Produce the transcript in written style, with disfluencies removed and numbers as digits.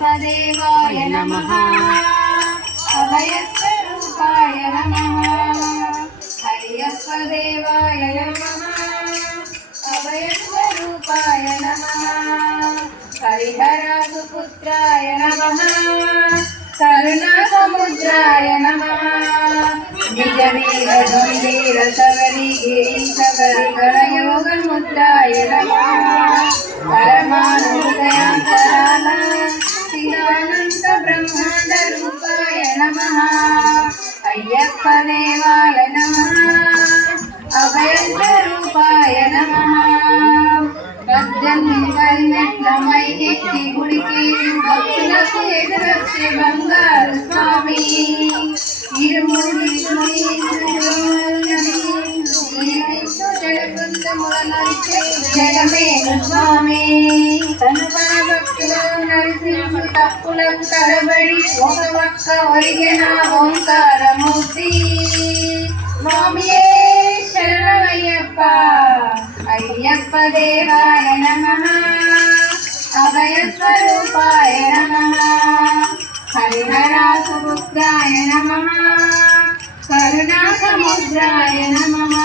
అయ్యప్పదేవాయ నమః అభయస్వరూపాయ నమః అయ్యప్పదేవాయ నమః అభయస్వరూపాయ నమః హరిహరసుపుత్రాయ నమః కరుణాసముద్రాయ నమః నిజవీర గంభీర సగరి గిరీశ గణయోగముద్రాయ నమః పరమానందయాంతరాల శివానంద బ్రహ్మాండ రూపాయ నమః అయ్యప్పదేవాయ నమః అభయస్వరూపాయ నమః పద్దెనిమిది గుడికి భక్తులకు ఎదురొచ్చే బంగారు స్వామి జగమేను స్వామి తను మన భక్తులు నరసింహు తప్పులకు తడబడి ఒక పక్క ఒరిగిన ఓంకారమూర్తి స్వామియే శరణమయ్యప్ప అయ్యప్పదేవాయ నమః అభయస్వరూపాయ నమః హరిహరాసుపుత్రాయ నమః కరుణాసముద్రాయ నమః